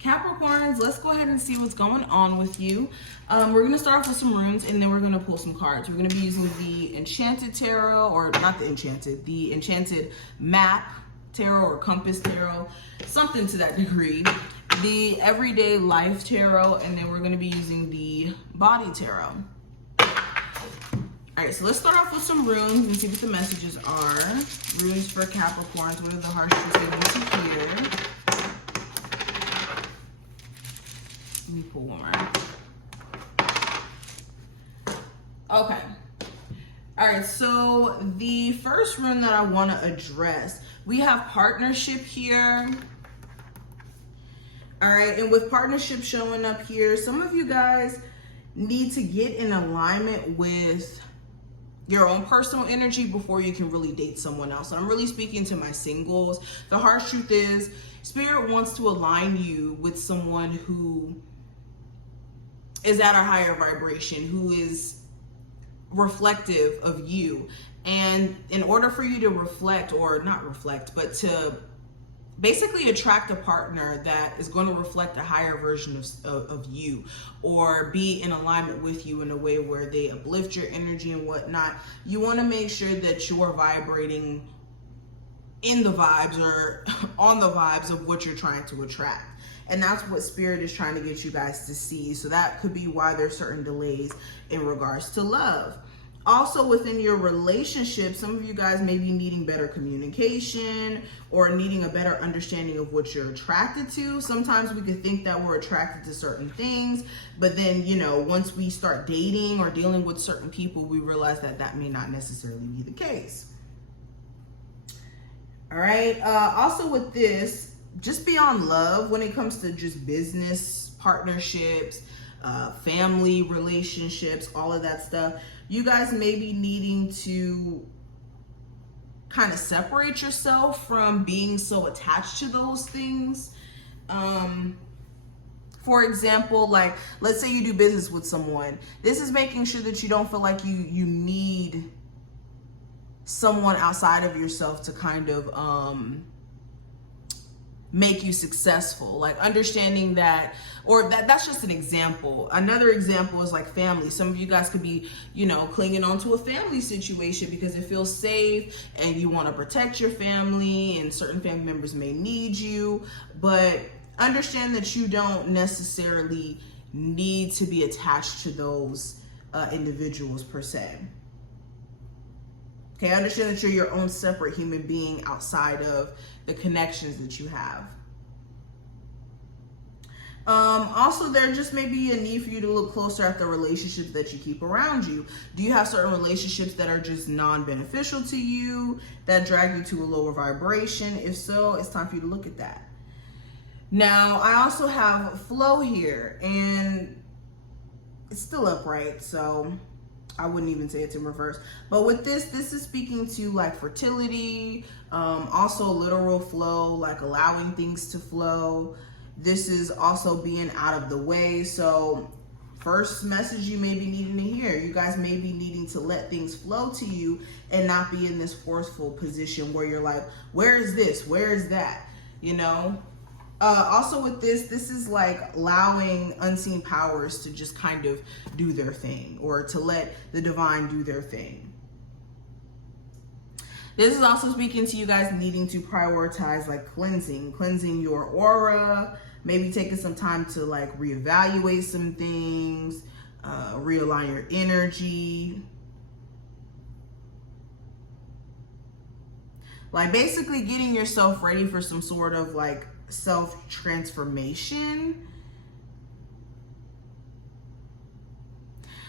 Capricorns, let's go ahead and see what's going on with you. We're going to start off with some runes, and then we're going to pull some cards. We're going to be using the Enchanted Tarot, or not the Enchanted Map Tarot or Compass Tarot, something to that degree. The Everyday Life Tarot, and then we're going to be using the Body Tarot. All right, so let's start off with some runes and see what the messages are. Runes for Capricorns, what are the harsh truths they need to hear? Let me pull one more. Okay. All right, so the first rune that I want to address, we have partnership here. All right, and with partnership showing up here, some of you guys need to get in alignment with your own personal energy before you can really date someone else. So I'm really speaking to my singles. The harsh truth is, Spirit wants to align you with someone who is at a higher vibration, who is reflective of you. And in order for you to reflect, or not reflect, but to basically attract a partner that is going to reflect a higher version of you, or be in alignment with you in a way where they uplift your energy and whatnot, you want to make sure that you're vibrating in the vibes or on the vibes of what you're trying to attract. And that's what Spirit is trying to get you guys to see. So that could be why there's certain delays in regards to love. Also, within your relationship, some of you guys may be needing better communication or needing a better understanding of what you're attracted to. Sometimes we could think that we're attracted to certain things, but then, you know, once we start dating or dealing with certain people, we realize that that may not necessarily be the case. All right. Also with this, just beyond love, when it comes to just business partnerships, family relationships, all of that stuff, you guys may be needing to kind of separate yourself from being so attached to those things. For example, like, let's say you do business with someone. This is making sure that you don't feel like you need someone outside of yourself to kind of make you successful. Like, understanding that, or that's just an example. Another example is like family. Some of you guys could be, you know, clinging onto a family situation because it feels safe and you want to protect your family, and certain family members may need you, but understand that you don't necessarily need to be attached to those individuals per se. Okay, understand that you're your own separate human being outside of the connections that you have. Also, there just may be a need for you to look closer at the relationships that you keep around you. Do you have certain relationships that are just non-beneficial to you, that drag you to a lower vibration? If so, it's time for you to look at that. Now, I also have flow here, and it's still upright, so I wouldn't even say it's in reverse. But with this is speaking to like fertility, also literal flow, like allowing things to flow. This is also being out of the way. So first message you may be needing to hear, you guys may be needing to let things flow to you and not be in this forceful position where you're like, where is this? Where is that? You know? Also with this is like allowing unseen powers to just kind of do their thing, or to let the divine do their thing. This is also speaking to you guys needing to prioritize like cleansing your aura, maybe taking some time to like reevaluate some things, realign your energy. Like basically getting yourself ready for some sort of like self-transformation.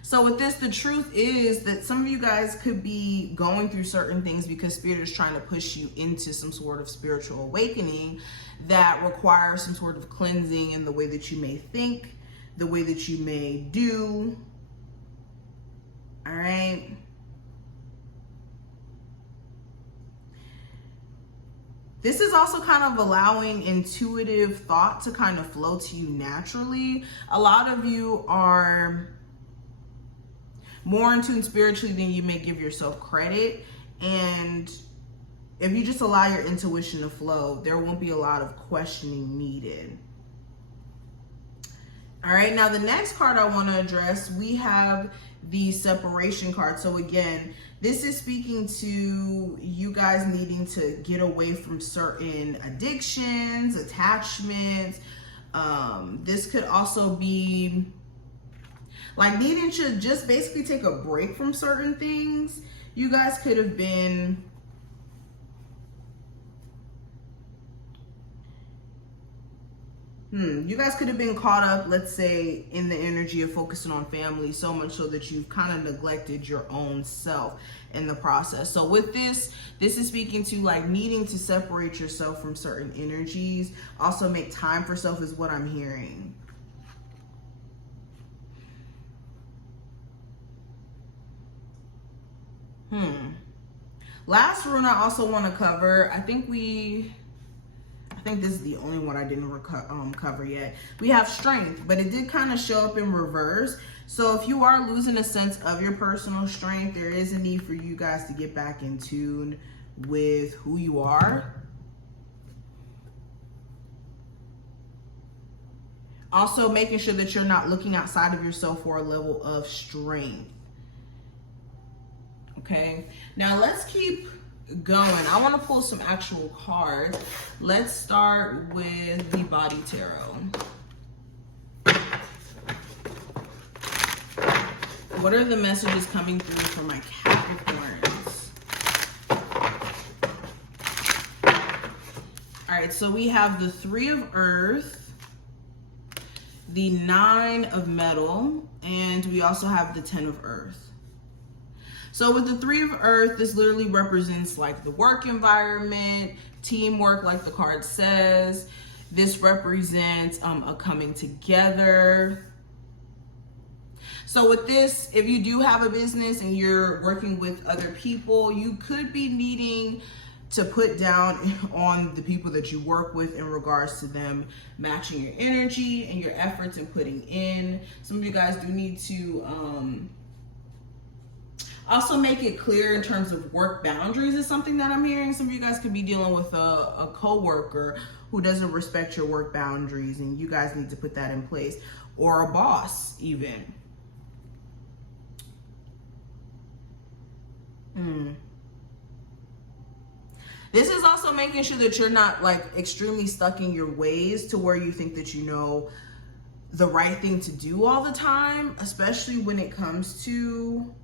So with this, the truth is that some of you guys could be going through certain things because Spirit is trying to push you into some sort of spiritual awakening that requires some sort of cleansing in the way that you may think, the way that you may do. All right. This is also kind of allowing intuitive thought to kind of flow to you naturally. A lot of you are more in tune spiritually than you may give yourself credit. And if you just allow your intuition to flow, there won't be a lot of questioning needed. All right, now the next card I want to address, we have the separation card. So again, this is speaking to you guys needing to get away from certain addictions, attachments. This could also be like needing to just basically take a break from certain things. You guys could have been you guys could have been caught up, let's say, in the energy of focusing on family so much so that you've kind of neglected your own self in the process. So with this is speaking to like needing to separate yourself from certain energies. Also make time for self is what I'm hearing. Last rune I also want to cover, I think this is the only one I didn't cover yet. We have strength, but it did kind of show up in reverse. So if you are losing a sense of your personal strength, there is a need for you guys to get back in tune with who you are. Also making sure that you're not looking outside of yourself for a level of strength. Okay, now let's keep going. I want to pull some actual cards. Let's start with the body tarot. What are the messages coming through for my Capricorns? All right, so we have the 3 of Earth, the 9 of Metal, and we also have the 10 of Earth. So with the 3 of Earth, this literally represents like the work environment, teamwork, like the card says. This represents a coming together. So with this, if you do have a business and you're working with other people, you could be needing to put down on the people that you work with in regards to them matching your energy and your efforts and putting in. Some of you guys do need to also make it clear in terms of work boundaries is something that I'm hearing. Some of you guys could be dealing with a coworker who doesn't respect your work boundaries, and you guys need to put that in place, or a boss even. This is also making sure that you're not like extremely stuck in your ways to where you think that you know the right thing to do all the time, especially when it comes to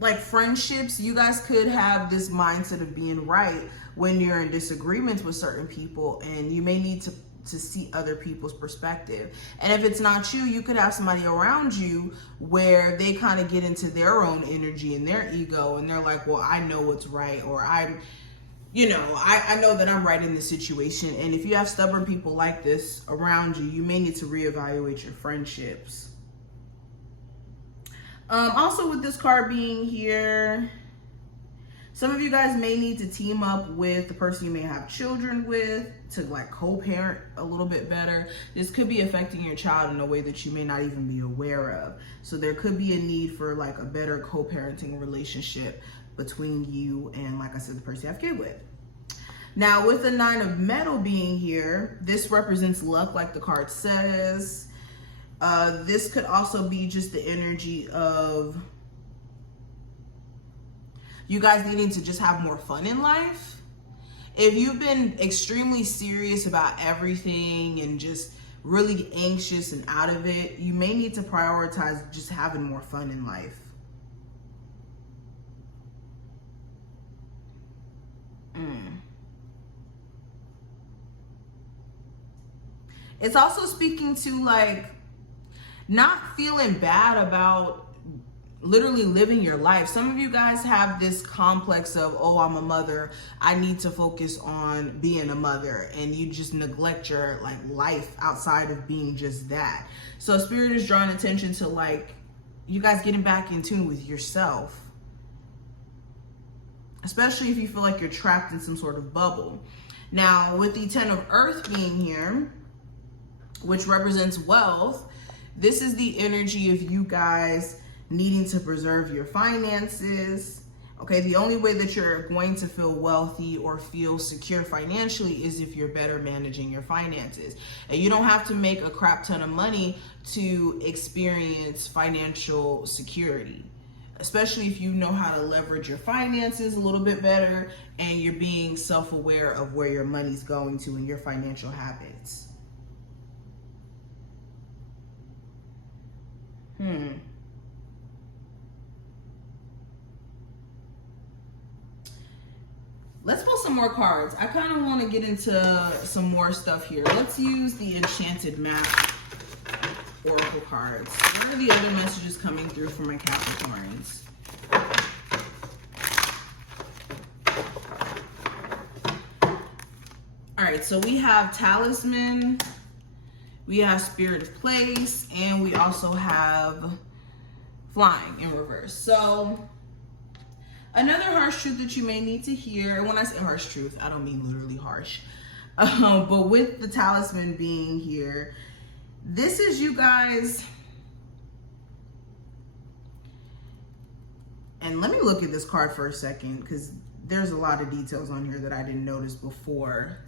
like friendships. You guys could have this mindset of being right when you're in disagreements with certain people, and you may need to see other people's perspective. And if it's not you, you could have somebody around you where they kind of get into their own energy and their ego, and they're like, well, I know what's right, or I know that I'm right in this situation. And if you have stubborn people like this around you, you may need to reevaluate your friendships. Also with this card being here, some of you guys may need to team up with the person you may have children with to like co-parent a little bit better. This could be affecting your child in a way that you may not even be aware of. So there could be a need for like a better co-parenting relationship between you and, like I said, the person you have kids with. Now with the 9 of Metal being here, this represents luck, like the card says. This could also be just the energy of you guys needing to just have more fun in life. If you've been extremely serious about everything and just really anxious and out of it, you may need to prioritize just having more fun in life. It's also speaking to like not feeling bad about literally living your life. Some of you guys have this complex of, oh, I'm a mother, I need to focus on being a mother, and you just neglect your like life outside of being just that. So Spirit is drawing attention to like you guys getting back in tune with yourself, especially if you feel like you're trapped in some sort of bubble. Now with the 10 of Earth being here, which represents wealth, this is the energy of you guys needing to preserve your finances, Okay, the only way that you're going to feel wealthy or feel secure financially is if you're better managing your finances. And you don't have to make a crap ton of money to experience financial security, especially if you know how to leverage your finances a little bit better and you're being self-aware of where your money's going to and your financial habits. Let's pull some more cards. I kind of want to get into some more stuff here. Let's use the Enchanted map oracle cards. What are the other messages coming through for my Capricorns? All right, so we have Talisman, we have Spirit of Place, and we also have Flying in reverse. So another harsh truth that you may need to hear, and when I say harsh truth, I don't mean literally harsh, but with the Talisman being here, this is you guys, and let me look at this card for a second because there's a lot of details on here that I didn't notice before.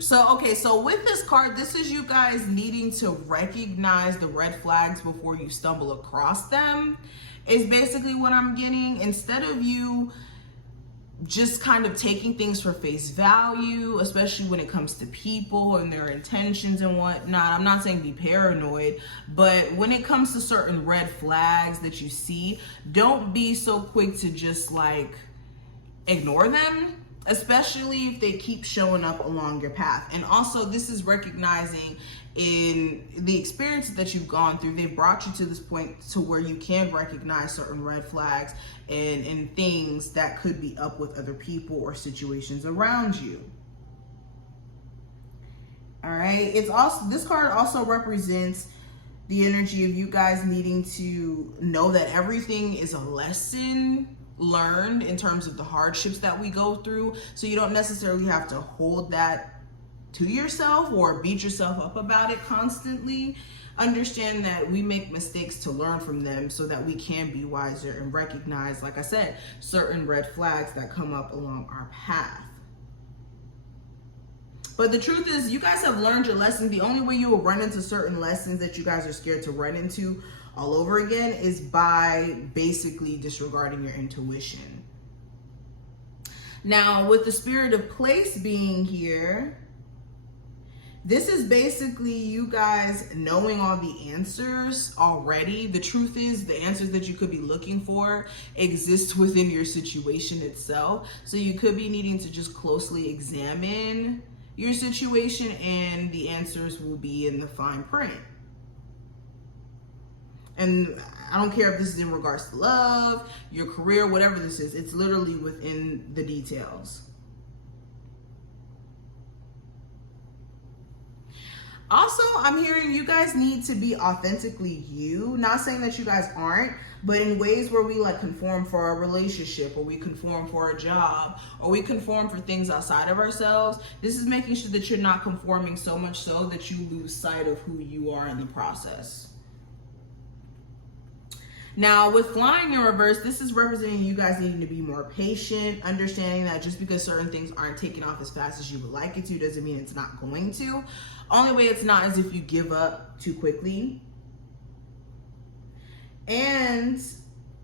So with this card, this is you guys needing to recognize the red flags before you stumble across them, is basically what I'm getting. Instead of you just kind of taking things for face value, especially when it comes to people and their intentions and whatnot. I'm not saying be paranoid, but when it comes to certain red flags that you see, don't be so quick to just like ignore them, especially if they keep showing up along your path. And also, this is recognizing in the experiences that you've gone through, they've brought you to this point to where you can recognize certain red flags and things that could be up with other people or situations around you. All right, it's also, this card also represents the energy of you guys needing to know that everything is a lesson learned in terms of the hardships that we go through. So you don't necessarily have to hold that to yourself or beat yourself up about it constantly. Understand that we make mistakes to learn from them so that we can be wiser and recognize, like I said, certain red flags that come up along our path. But the truth is, you guys have learned your lesson. The only way you will run into certain lessons that you guys are scared to run into all over again is by basically disregarding your intuition. Now, with the Spirit of Place being here, this is basically you guys knowing all the answers already. The truth is, the answers that you could be looking for exist within your situation itself. So you could be needing to just closely examine your situation, and the answers will be in the fine print. And I don't care if this is in regards to love, your career, whatever this is, it's literally within the details. Also, I'm hearing you guys need to be authentically you. Not saying that you guys aren't, but in ways where we like conform for a relationship, or we conform for a job, or we conform for things outside of ourselves. This is making sure that you're not conforming so much so that you lose sight of who you are in the process. Now, with Flying in reverse, this is representing you guys needing to be more patient, understanding that just because certain things aren't taking off as fast as you would like it to doesn't mean it's not going to. Only way it's not is if you give up too quickly. And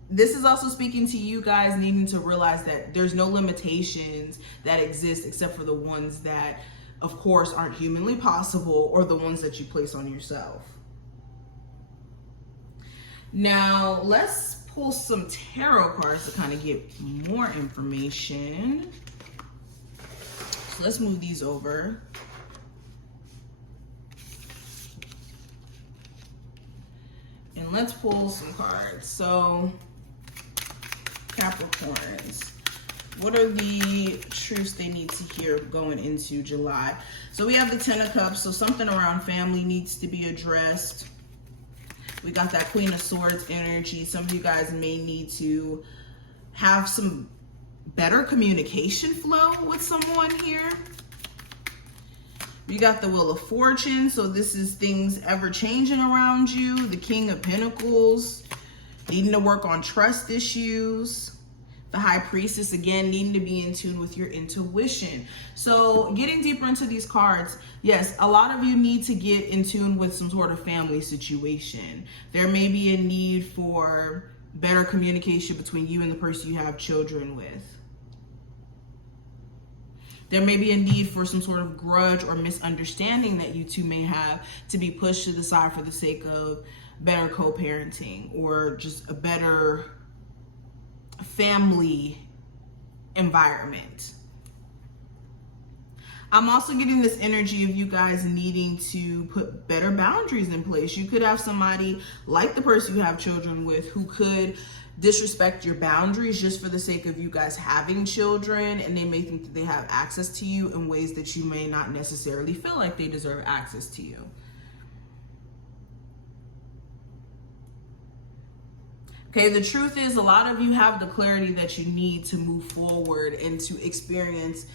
this is also speaking to you guys needing to realize that there's no limitations that exist except for the ones that, of course, aren't humanly possible, or the ones that you place on yourself. Now, let's pull some tarot cards to kind of get more information. So let's move these over. And let's pull some cards. So, Capricorns, what are the truths they need to hear going into July? So we have the Ten of Cups, so something around family needs to be addressed. We got that Queen of Swords energy. Some of you guys may need to have some better communication flow with someone here. We got the Wheel of Fortune. So this is things ever changing around you. The King of Pentacles, needing to work on trust issues. The High Priestess, again, needing to be in tune with your intuition. So getting deeper into these cards, yes, a lot of you need to get in tune with some sort of family situation. There may be a need for better communication between you and the person you have children with. There may be a need for some sort of grudge or misunderstanding that you two may have to be pushed to the side for the sake of better co-parenting or just a better family environment. I'm also getting this energy of you guys needing to put better boundaries in place. You could have somebody like the person you have children with who could disrespect your boundaries just for the sake of you guys having children, and they may think that they have access to you in ways that you may not necessarily feel like they deserve access to you. Okay, the truth is a lot of you have the clarity that you need to move forward and to experience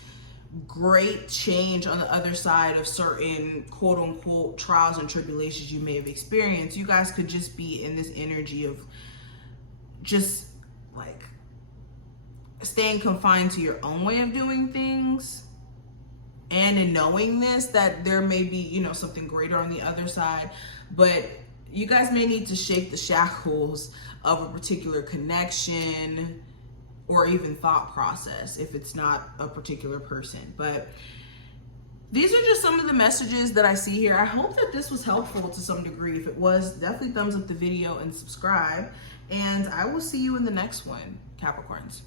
great change on the other side of certain quote unquote trials and tribulations you may have experienced. You guys could just be in this energy of just like staying confined to your own way of doing things, and in knowing this, that there may be, you know, something greater on the other side. But you guys may need to shake the shackles of a particular connection or even thought process if it's not a particular person. But these are just some of the messages that I see here. I hope that this was helpful to some degree. If it was, definitely thumbs up the video and subscribe. And I will see you in the next one, Capricorns.